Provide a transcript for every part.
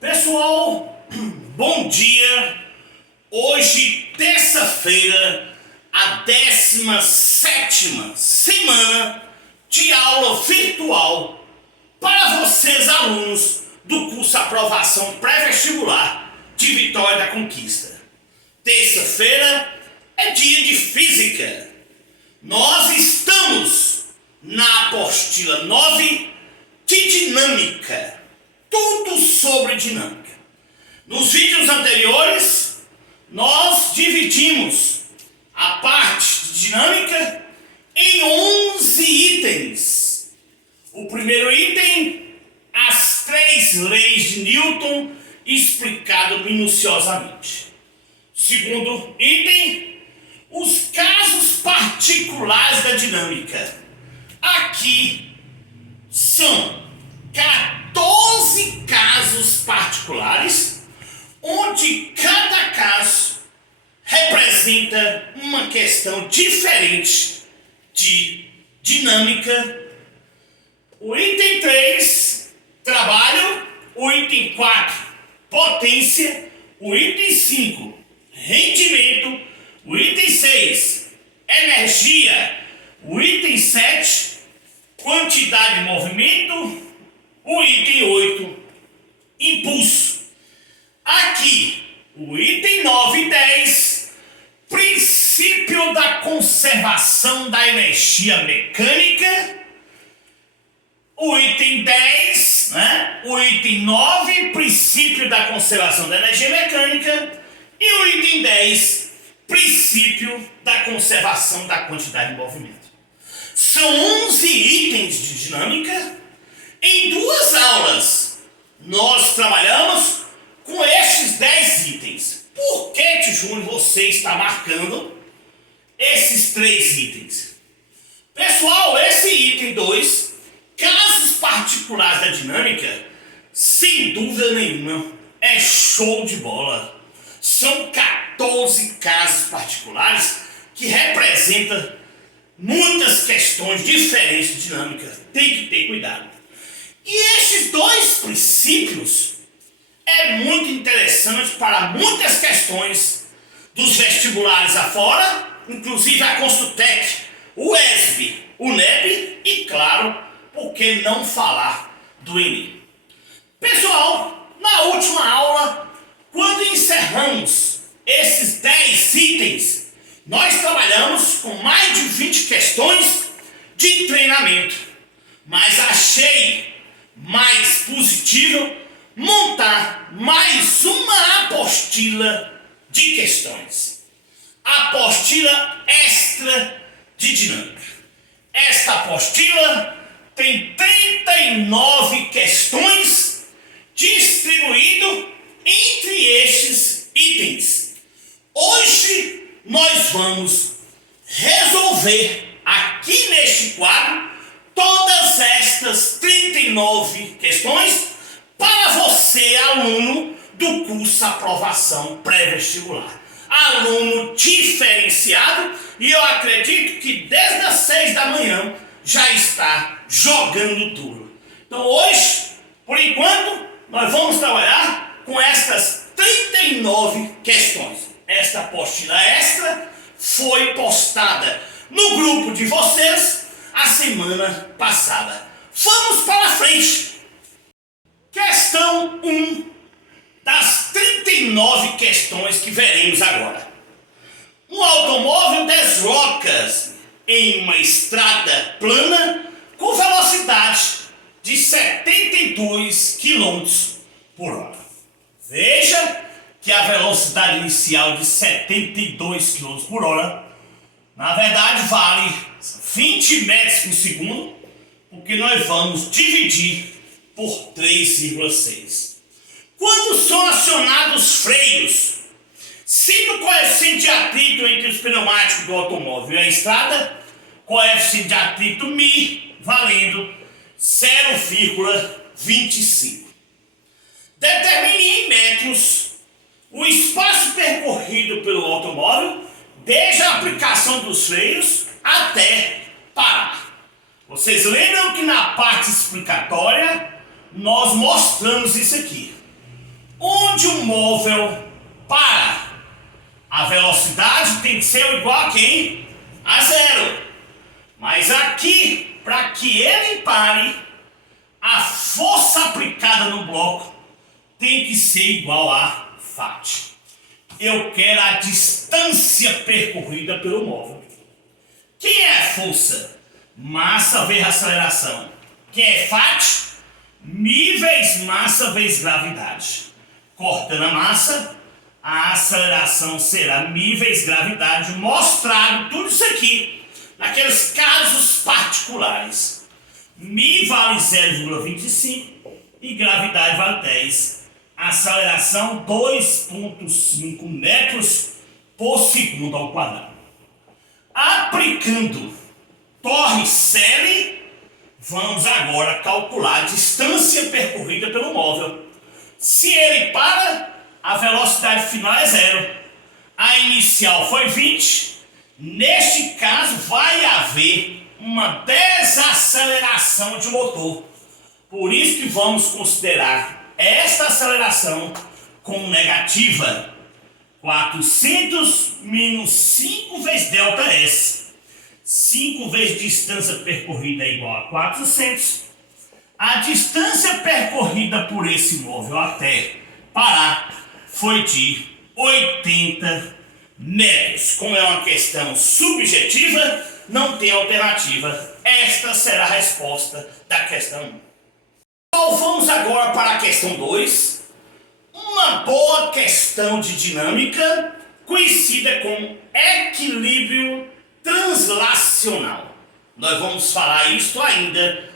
Pessoal, bom dia. Hoje, terça-feira, a 17ª semana de aula virtual para vocês, alunos do curso Aprovação Pré-Vestibular de Vitória da Conquista. Terça-feira é dia de Física. Nós estamos na apostila 9 de Dinâmica. Tudo sobre dinâmica. Nos vídeos anteriores, nós dividimos a parte de dinâmica em 11 itens. O primeiro item, as 3 leis de Newton, explicado minuciosamente. Segundo item, os casos particulares da dinâmica. Aqui são 14 casos particulares, onde cada caso representa uma questão diferente de dinâmica. O item 3, trabalho. O item 4, potência. O item 5, rendimento. O item 6, energia. O item 7, quantidade de movimento. O item 8, impulso. Aqui, o item 9 e 10, princípio da conservação da energia mecânica. O item 10, o item 9, princípio da conservação da energia mecânica. E o item 10, princípio da conservação da quantidade de movimento. São 11 itens de dinâmica. Em 2 aulas, nós trabalhamos com estes 10 itens. Por que, Tio Júnior, você está marcando esses 3 itens? Pessoal, esse item 2, casos particulares da dinâmica, sem dúvida nenhuma, é show de bola. São 14 casos particulares que representam muitas questões diferentes de dinâmica. Tem que ter cuidado. E estes 2 princípios é muito interessante para muitas questões dos vestibulares afora, inclusive a Consultec, o ESB, o NEB e, claro, por que não falar do Enem. Pessoal, na última aula, quando encerramos esses 10 itens, nós trabalhamos com mais de 20 questões de treinamento, mas achei mais positivo montar mais uma apostila de questões. Apostila extra de dinâmica. Esta apostila tem 39 questões distribuído entre estes itens. Hoje nós vamos resolver aqui neste quadro todas estas 39 questões para você, aluno do curso Aprovação Pré-Vestibular. Aluno diferenciado, e eu acredito que desde as 6 da manhã já está jogando duro. Então hoje, por enquanto, nós vamos trabalhar com estas 39 questões. Esta apostila extra foi postada no grupo de vocês a semana passada. Vamos para frente. Questão 1 das 39 questões que veremos agora. Um automóvel desloca-se em uma estrada plana com velocidade de 72 km por hora. Veja que a velocidade inicial de 72 km por hora, na verdade, vale 20 metros por segundo, porque nós vamos dividir por 3,6. Quando são acionados os freios, sendo o coeficiente de atrito entre os pneumáticos do automóvel e a estrada, coeficiente de atrito μ valendo 0,25. Determine em metros o espaço percorrido pelo automóvel desde a aplicação dos freios até parar. Vocês lembram que na parte explicatória nós mostramos isso aqui. Onde o móvel para, a velocidade tem que ser igual a quem? A zero. Mas aqui, para que ele pare, a força aplicada no bloco tem que ser igual a Φ. Eu quero a distância percorrida pelo móvel. Quem é a força? Massa vezes aceleração. Quem é Φ? Mi vezes massa vezes gravidade. Cortando a massa, a aceleração será mi vezes gravidade, mostrado tudo isso aqui naqueles casos particulares. Mi vale 0,25 e gravidade vale 10. Aceleração 2,5 metros por segundo ao quadrado. Aplicando Torricelli, vamos agora calcular a distância percorrida pelo móvel. Se ele para, a velocidade final é zero. A inicial foi 20. Neste caso, vai haver uma desaceleração de motor. Por isso que vamos considerar esta aceleração como negativa. 400 menos 5 vezes ΔS. 5 vezes distância percorrida é igual a 400. A distância percorrida por esse móvel até parar foi de 80 metros. Como é uma questão subjetiva, não tem alternativa. Esta será a resposta da questão 1. Então, vamos agora para a questão 2. Uma boa questão de dinâmica, conhecida como equilíbrio translacional. Nós vamos falar isso ainda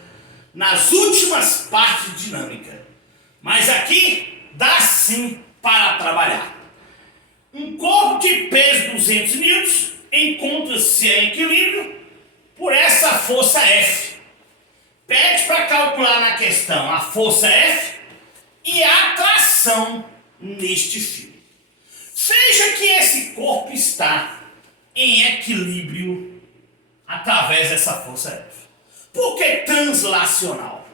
nas últimas partes de dinâmica. Mas aqui dá sim para trabalhar. Um corpo de peso 200 N encontra-se em equilíbrio por essa força F. Pede para calcular na questão a força F e a tração neste fio. Veja que esse corpo está em equilíbrio através dessa força F. Por que translacional?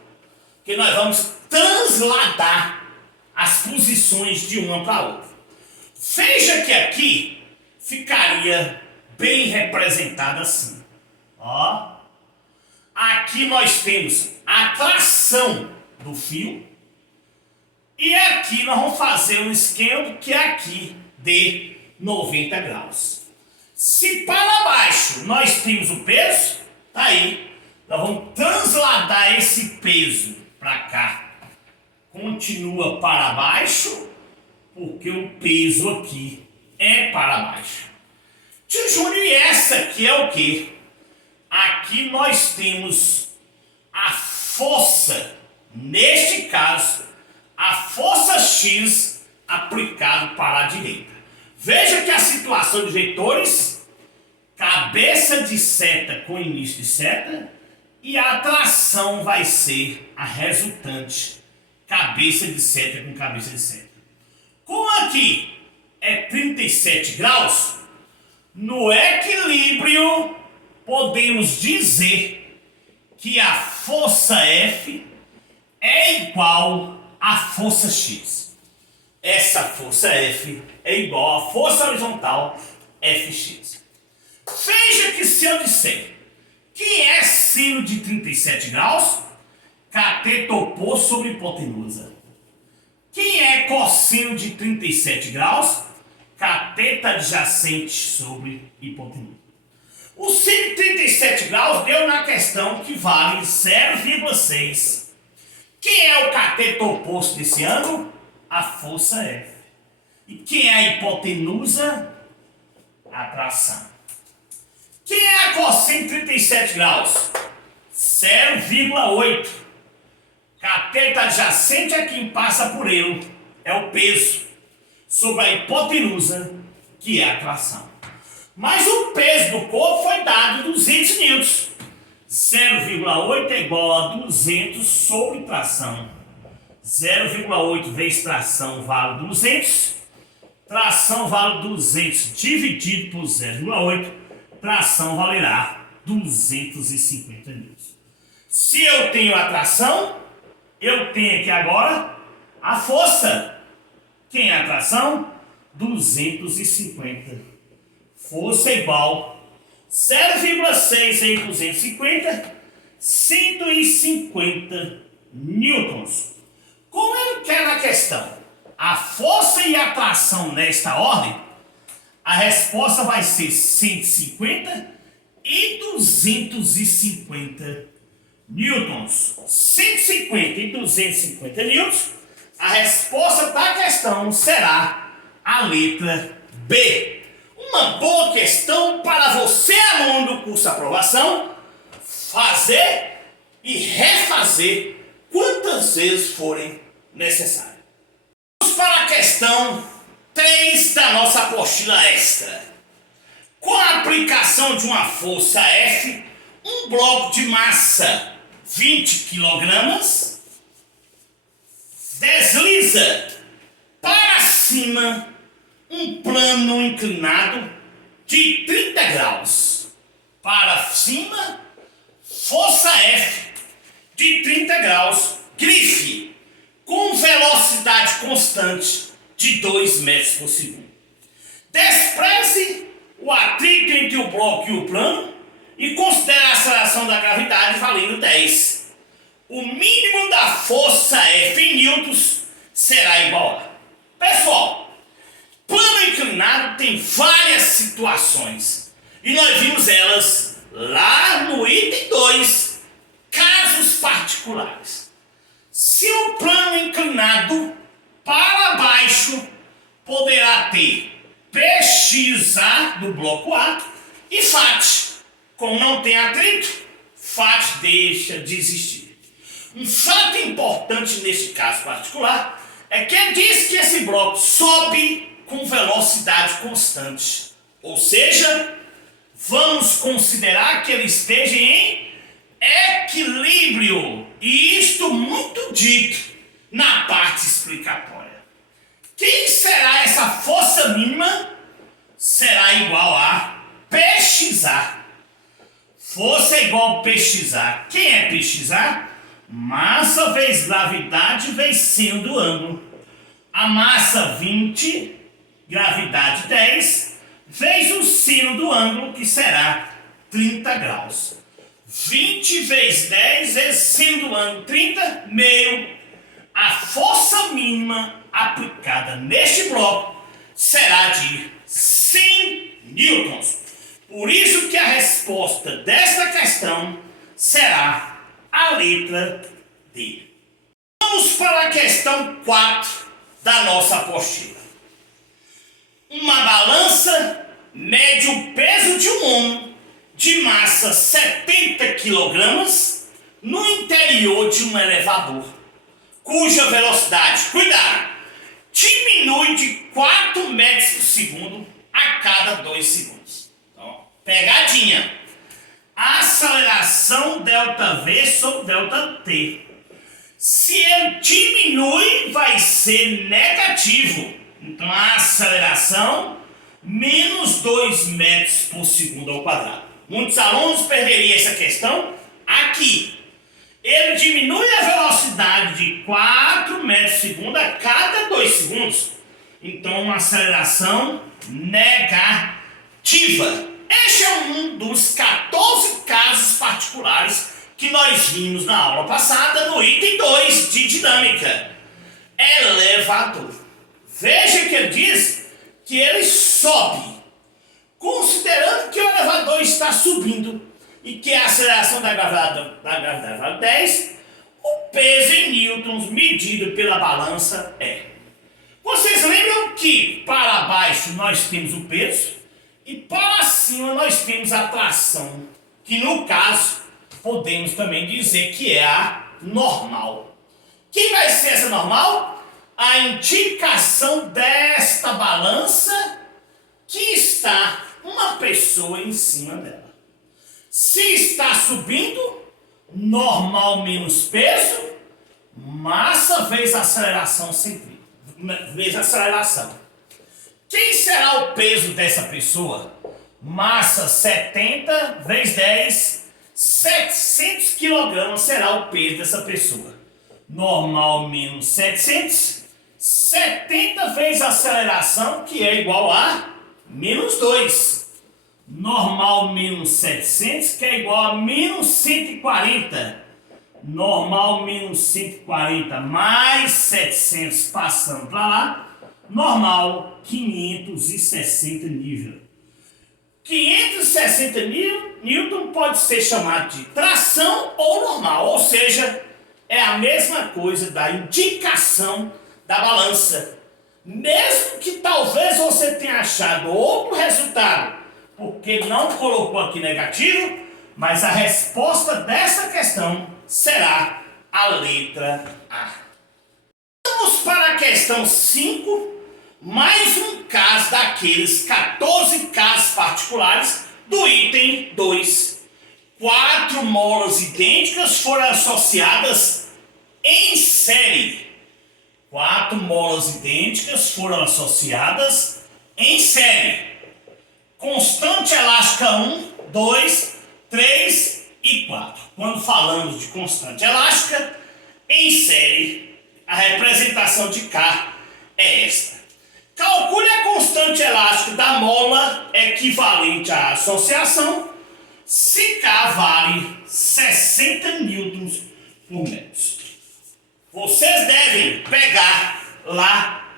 Porque nós vamos transladar as posições de uma para outra. Veja que aqui ficaria bem representado assim. Ó. Aqui nós temos a tração do fio. E aqui nós vamos fazer um esquema que é aqui de 90 graus. Se para baixo nós temos o peso, tá aí. Nós vamos transladar esse peso para cá. Continua para baixo, porque o peso aqui é para baixo. Tio Júnior, e essa aqui é o quê? Aqui nós temos a força, neste caso, a força X aplicada para a direita. Veja que a situação de vetores, cabeça de seta com início de seta, e a tração vai ser a resultante, cabeça de seta com cabeça de seta. Como aqui é 37 graus, no equilíbrio podemos dizer que a força F é igual à força X. Essa força F é igual à força horizontal Fx. Veja que se eu disser que é seno de 37 graus, cateto oposto sobre hipotenusa. Quem é cosseno de 37 graus? Cateto adjacente sobre hipotenusa. O seno de 37 graus deu na questão que vale 0,6. Quem é o cateto oposto desse ângulo? A força F. E quem é a hipotenusa? A tração. Quem é a cosseno de 37 graus? 0,8. Cateto adjacente é quem passa por ele. É o peso. Sobre a hipotenusa, que é a tração. Mas o peso do corpo foi dado 200 newtons. 0,8 é igual a 200 sobre tração. 0,8 vezes tração vale 200. Tração vale 200 dividido por 0,8. Tração valerá 250 newtons. Se eu tenho a tração, eu tenho aqui agora a força. Quem é a tração? 250. Força igual 0,6 em 250, 150 newtons. Como ele quer na questão a força e a tração nesta ordem, a resposta vai ser 150 e 250 newtons. 150 e 250 newtons, a resposta da questão será a letra B. Uma boa questão para você, aluno do curso Aprovação, fazer e refazer quantas vezes forem necessárias. Vamos para a questão 3 da nossa apostila extra. Com a aplicação de uma força F, um bloco de massa 20 kg desliza para cima um plano inclinado de 30 graus. Para cima, força F de 30 graus, grife, com velocidade constante de 2 metros por segundo. Despreze o atrito entre o bloco e o plano e considere a aceleração da gravidade valendo 10. O mínimo da força F em newtons será igual a... Pessoal, plano inclinado tem várias situações e nós vimos elas lá no item 2, casos particulares. Se o plano inclinado para baixo, poderá ter PXA do bloco A e FAT. Como não tem atrito, FAT deixa de existir. Um fato importante neste caso particular é que ele diz que esse bloco sobe com velocidade constante. Ou seja, vamos considerar que ele esteja em equilíbrio. E isto muito dito na parte explicatória. Quem será essa força mínima? Será igual a PXA. Força igual a PXA. Quem é PXA? Massa vezes gravidade vencendo ângulo. A massa 20, gravidade 10, vezes o sino do ângulo, que será 30 graus. 20 vezes 10 vezes sino do ângulo 30, meio. A força mínima aplicada neste bloco será de 100 newtons. Por isso que a resposta desta questão será a letra D. Vamos para a questão 4 da nossa apostila. Uma balança mede o peso de um homem de massa 70 kg no interior de um elevador, cuja velocidade, cuidado, diminui de 4 metros por segundo a cada 2 segundos. Então, pegadinha. A aceleração ΔV sobre ΔT. Se ele diminui, vai ser negativo. Então, a aceleração menos 2 metros por segundo ao quadrado. Muitos alunos perderiam essa questão aqui. Ele diminui a velocidade de 4 metros por segundo a cada 2 segundos. Então, uma aceleração negativa. Este é um dos 14 casos particulares que nós vimos na aula passada no item 2 de dinâmica. Elevador. Veja que ele diz que ele sobe. Considerando que o elevador está subindo e que a aceleração da gravidade vale 10, o peso em newtons medido pela balança é. Vocês lembram que para baixo nós temos o peso e para cima nós temos a tração, que no caso podemos também dizer que é a normal. Quem vai ser essa normal? A indicação desta balança que está uma pessoa em cima dela. Se está subindo, normal menos peso, massa vezes aceleração centrífuga, vezes aceleração. Quem será o peso dessa pessoa? Massa 70 vezes 10, 700 kg será o peso dessa pessoa. Normal menos 700, 70 vezes a aceleração, que é igual a menos 2. Normal menos 700, que é igual a menos 140. Normal menos 140 mais 700 passando para lá. Normal 560 nível. 560 Newton pode ser chamado de tração ou normal, ou seja, é a mesma coisa da indicação da balança. Mesmo que talvez você tenha achado outro resultado, porque não colocou aqui negativo, mas a resposta dessa questão será a letra A. Vamos para a questão 5. Mais um caso daqueles 14 casos particulares do item 2. 4 molas idênticas foram associadas em série. 4 molas idênticas foram associadas em série. Constante elástica 1, 2, 3 e 4. Quando falamos de constante elástica em série, a representação de K é esta. Calcule a constante elástica da mola equivalente à associação se K vale 60 newtons por metro. Vocês devem pegar lá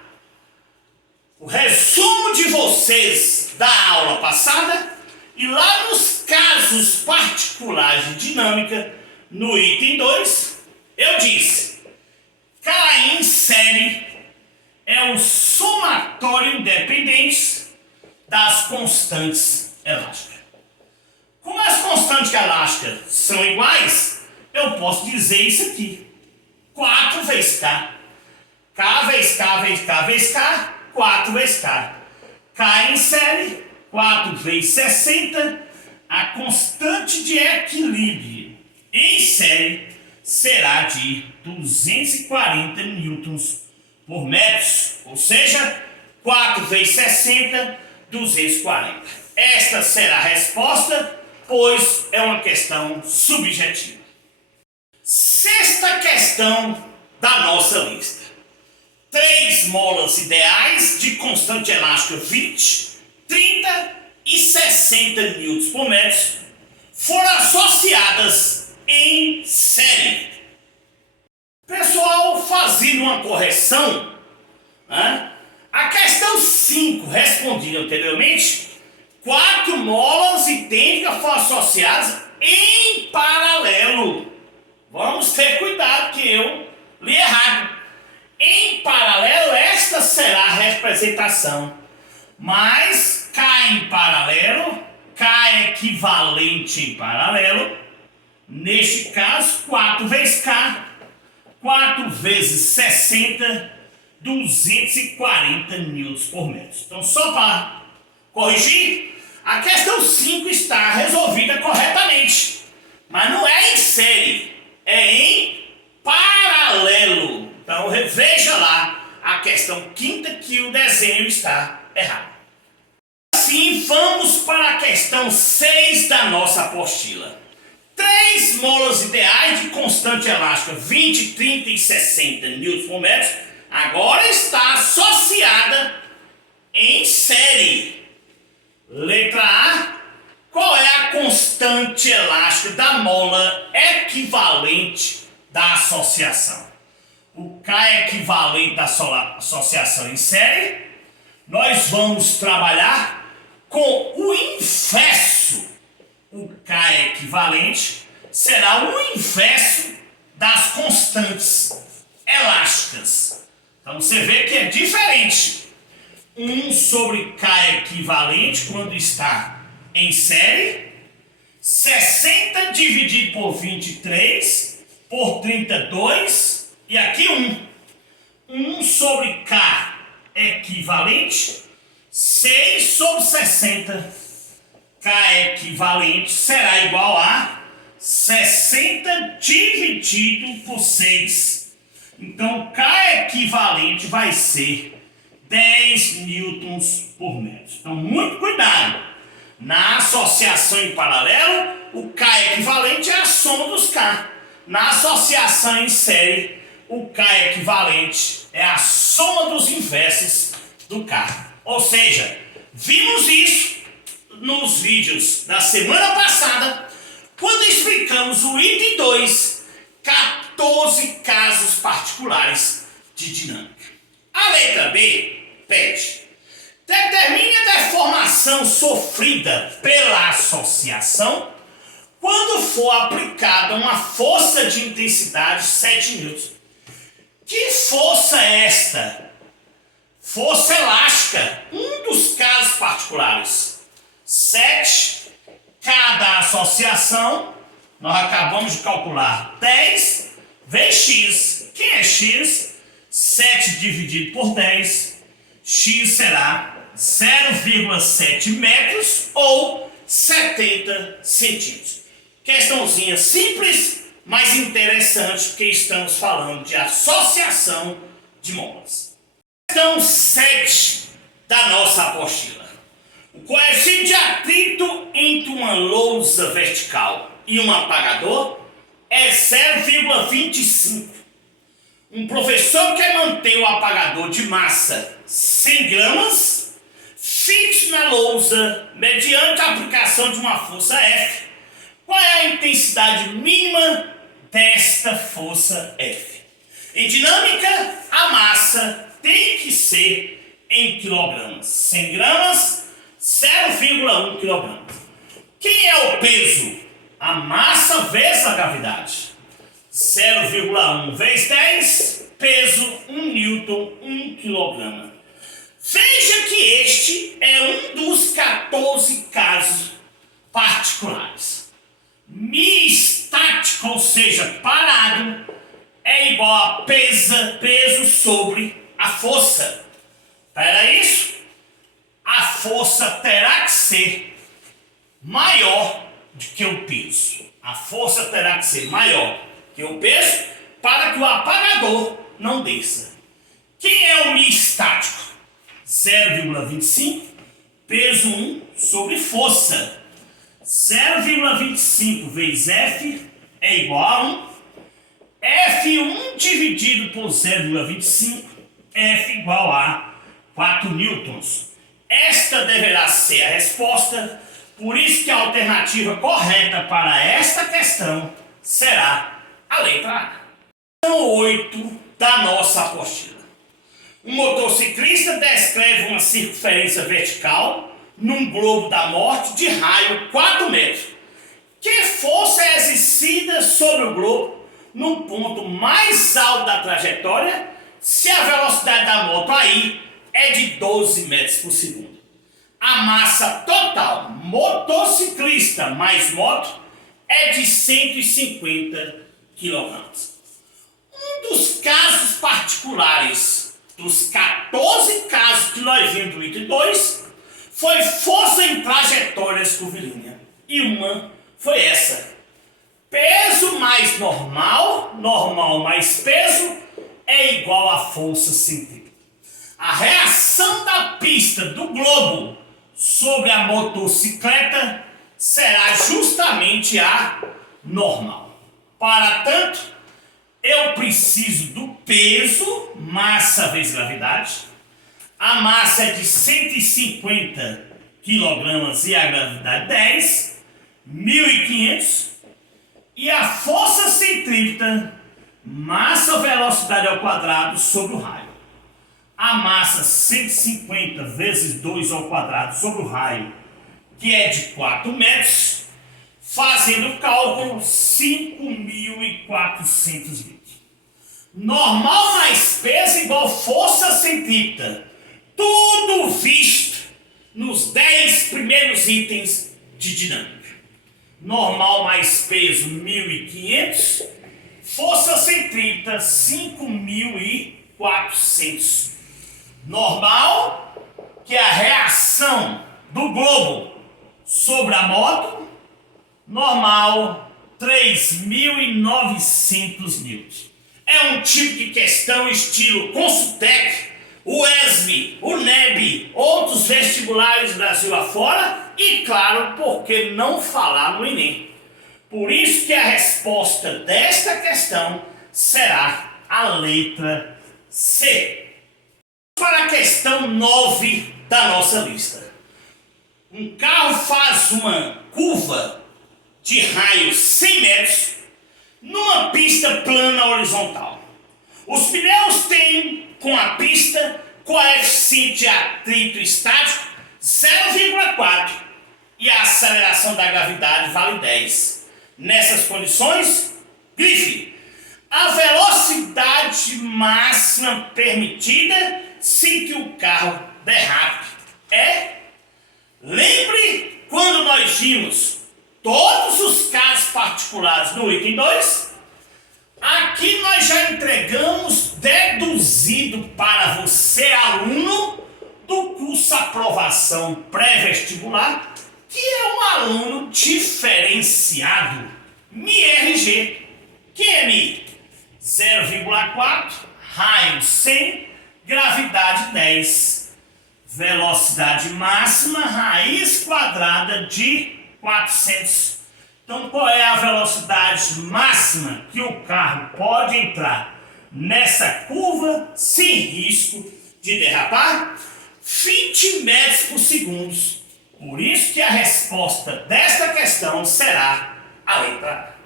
o resumo de vocês da aula passada e lá nos casos particulares de dinâmica, no item 2, eu disse: K em série é o somatório independente das constantes elásticas. Como as constantes elásticas são iguais, eu posso dizer isso aqui: 4 vezes K. K vezes K vezes K vezes K, 4 vezes K. K em série, 4 vezes 60, a constante de equilíbrio em série será de 240 newtons por metros, ou seja, 4 vezes 60, 240. Esta será a resposta, pois é uma questão subjetiva. Sexta questão da nossa lista. 3 molas ideais de constante elástica 20, 30 e 60 newtons por metro foram associadas em série. Pessoal, fazendo uma correção, né? A questão 5, respondida anteriormente, 4 molas idênticas foram associadas em paralelo. Vamos ter cuidado que eu li errado. Em paralelo, esta será a representação. Mas K em paralelo, K equivalente em paralelo, neste caso, 4 vezes K, 4 vezes 60, 240 newtons por metro. Então, só para corrigir, a questão 5 está resolvida corretamente. Mas não é em série, é em paralelo. Então, veja lá a questão 5ª que o desenho está errado. Assim, vamos para a questão 6 da nossa apostila. 3 molas ideais de constante elástica 20, 30 e 60 newtons por metro agora está associada em série. Letra A. Qual é a constante elástica da mola equivalente da associação? O K equivalente da associação em série, nós vamos trabalhar com o inverso. O K equivalente será o inverso das constantes elásticas. Então você vê que é diferente. 1 sobre K equivalente quando está em série, 60 dividido por 23, por 32, e aqui 1. 1 sobre K equivalente, 6 sobre 60. K equivalente será igual a 60 dividido por 6. Então, K equivalente vai ser 10 newtons por metro. Então, muito cuidado. Na associação em paralelo, o K equivalente é a soma dos K. Na associação em série, o K equivalente é a soma dos inversos do K. Ou seja, vimos isso nos vídeos da semana passada, quando explicamos o item 2, 14 casos particulares de dinâmica. A letra B pede: determine a deformação sofrida pela associação quando for aplicada uma força de intensidade 7 newtons. Que força é esta? Força elástica, um dos casos particulares. 7, cada associação, nós acabamos de calcular 10 vezes x. Quem é x? 7 dividido por 10, x será 0,7 metros ou 70 centímetros. Questãozinha simples, mas interessante, porque estamos falando de associação de molas. Questão 7 da nossa apostila. O coeficiente de atrito entre uma lousa vertical e um apagador é 0,25. Um professor quer manter o apagador de massa 100 gramas fixo na lousa mediante a aplicação de uma força F. Qual é a intensidade mínima desta força F? Em dinâmica, a massa tem que ser em quilogramas. 100 gramas, 0,1 kg. Quem é o peso? A massa vezes a gravidade. 0,1 vezes 10, peso 1 newton, 1 kg. Veja que este é um dos 14 casos particulares. Mi estático, ou seja, parado, é igual a peso sobre a força. Para isso, a força terá que ser maior do que o peso. A força terá que ser maior que o peso para que o apagador não desça. Quem é o Mi estático? 0,25 peso 1 sobre força. 0,25 vezes F é igual a 1. F1 dividido por 0,25, F igual a 4 newtons. Esta deverá ser a resposta, por isso que a alternativa correta para esta questão será a letra A. Questão 8 da nossa apostila. Um motociclista descreve uma circunferência vertical num globo da morte de raio 4 metros. Que força é exercida sobre o globo no ponto mais alto da trajetória se a velocidade da moto aí é de 12 metros por segundo? A massa total motociclista mais moto é de 150 kg. Um dos casos particulares dos 14 casos que nós vimos do item 2 foi força em trajetórias curvilíneas. E uma foi essa. Peso mais normal, normal mais peso, é igual a força centrípeta. A reação da pista do globo sobre a motocicleta será justamente a normal. Para tanto, eu preciso do peso, massa vezes gravidade. A massa é de 150 kg e a gravidade 10, 1.500. E a força centrípeta, massa ou velocidade ao quadrado sobre o raio. A massa 150 vezes 2 ao quadrado sobre o raio, que é de 4 metros, fazendo o cálculo 5.400 litros. Normal mais peso igual força centrípeta. Tudo visto nos 10 primeiros itens de dinâmica. Normal mais peso 1.500, força centrípeta 5.400. Normal, que é a reação do globo sobre a moto, normal 3.900 newtons. É um tipo de questão estilo Consultec, o ESB, o NEB, outros vestibulares Brasil afora e, claro, por que não falar no Enem? Por isso que a resposta desta questão será a letra C. Para a questão 9 da nossa lista. Um carro faz uma curva de raio 100 metros numa pista plana horizontal. Os pneus têm com a pista coeficiente de atrito estático 0,4 e a aceleração da gravidade vale 10. Nessas condições, grife a velocidade máxima permitida sem que o carro derrape. Lembre quando nós vimos todos os casos particulares no item 2? Aqui nós já entregamos deduzido para você, aluno do curso Aprovação Pré-Vestibular, que é um aluno diferenciado, MIRG. Que é Mi? 0,4, raio 100, gravidade 10, velocidade máxima, raiz quadrada de 400. Então, qual é a velocidade máxima que o carro pode entrar nessa curva sem risco de derrapar? 20 metros por segundo. Por isso que a resposta desta questão será a letra A.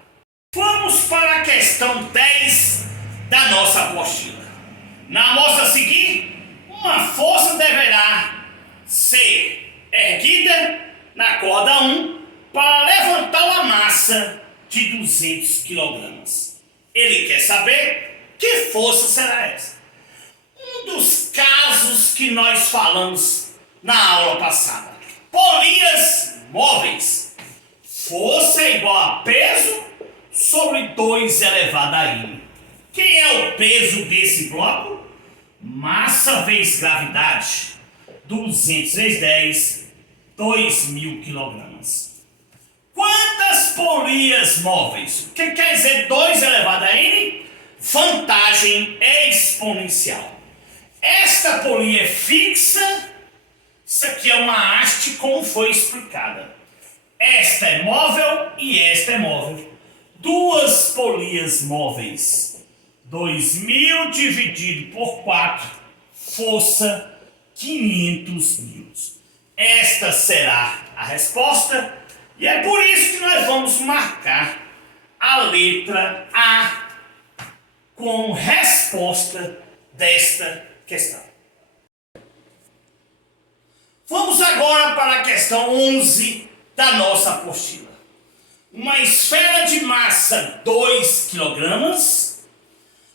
Vamos para a questão 10 da nossa apostila. Na amostra a seguir, uma força deverá ser erguida na corda 1 para levantar uma massa de 200 kg. Ele quer saber que força será essa. Um dos casos que nós falamos na aula passada. Polias móveis. Força é igual a peso sobre 2 elevado a n. Quem é o peso desse bloco? Massa vezes gravidade. 200 vezes 10, 2.000 kg. Quantas polias móveis? O que quer dizer 2 elevado a n? Vantagem exponencial. Esta polia é fixa. Isso aqui é uma haste como foi explicada. Esta é móvel e esta é móvel. 2 polias móveis. 2.000 dividido por 4. Força 500 newtons. Esta será a resposta. E é por isso que nós vamos marcar a letra A como resposta desta questão. Vamos agora para a questão 11 da nossa apostila. Uma esfera de massa 2 kg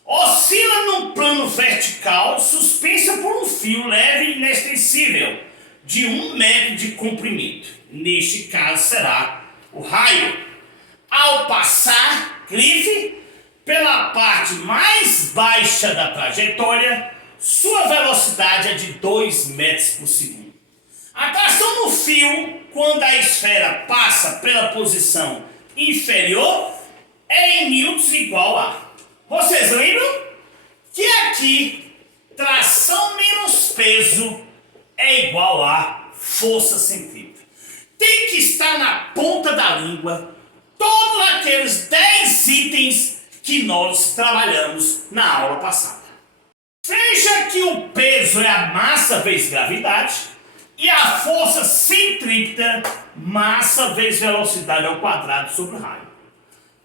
oscila num plano vertical suspensa por um fio leve e inextensível de 1 metro de comprimento. Neste caso será o raio. Ao passar, grife, pela parte mais baixa da trajetória, sua velocidade é de 2 metros por segundo. A tração no fio, quando a esfera passa pela posição inferior, é em newtons igual a... Vocês lembram que aqui, tração menos peso é igual a força centrípeta. Tem que estar na ponta da língua todos aqueles 10 itens que nós trabalhamos na aula passada. Veja que o peso é a massa vezes gravidade e a força centrípeta, massa vezes velocidade ao quadrado sobre o raio.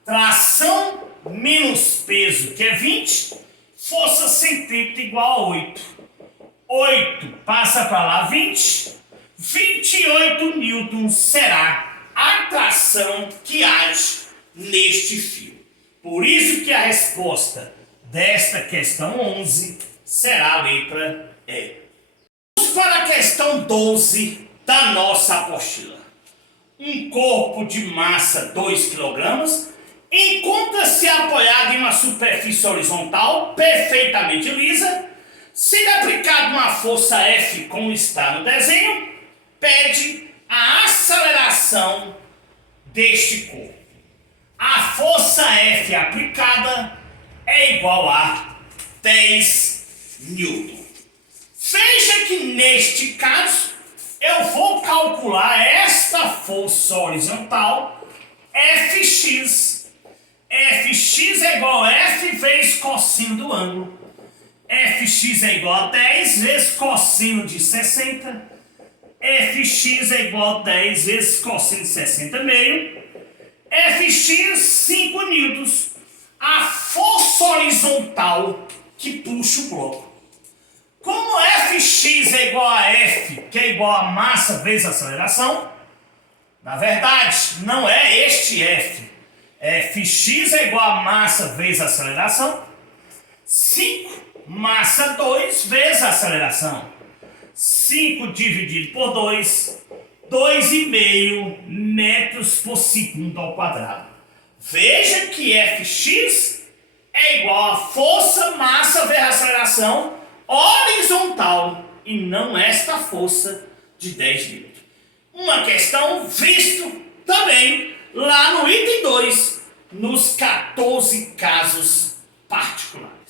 Tração menos peso, que é 20, força centrípeta igual a 8. 8 passa para lá 20, 28 newtons será a tração que age neste fio. Por isso que a resposta desta questão 11 será a letra E. Vamos para a questão 12 da nossa apostila. Um corpo de massa 2 kg encontra-se apoiado em uma superfície horizontal perfeitamente lisa. Se aplicada uma força F como está no desenho, pede a aceleração deste corpo. A força F aplicada é igual a 10 newton. Veja que neste caso eu vou calcular esta força horizontal Fx Fx é igual a F vezes cossino do ângulo. Fx é igual a 10 vezes cossino de 60. Fx é igual a 10 vezes cossino de 60 meio. Fx, 5 newtons. A força horizontal que puxa o bloco. Como Fx é igual a F, que é igual a massa vezes aceleração, na verdade, não é este F. Fx é igual a massa vezes aceleração. 5 massa 2 vezes aceleração. 5 dividido por 2, 2,5 metros por segundo ao quadrado. Veja que Fx é igual a força, massa vezes aceleração horizontal e não esta força de 10 newton. Uma questão visto também lá no item 2, nos 14 casos particulares.